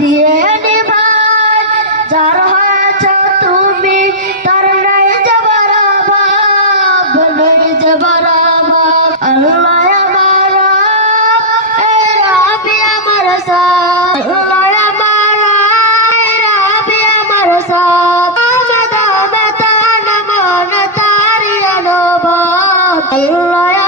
দিয়ে নিভাই যার হয়েছ তুমি তার নাই যাবার অভাব নাই যাবার অভাব আল্লাহ আমার এই রাবি আমার সাথ আল্লাহ আমার এই রাবি আমার সাথ আমাদা মতান মন তারি অনুভব আল্লাহ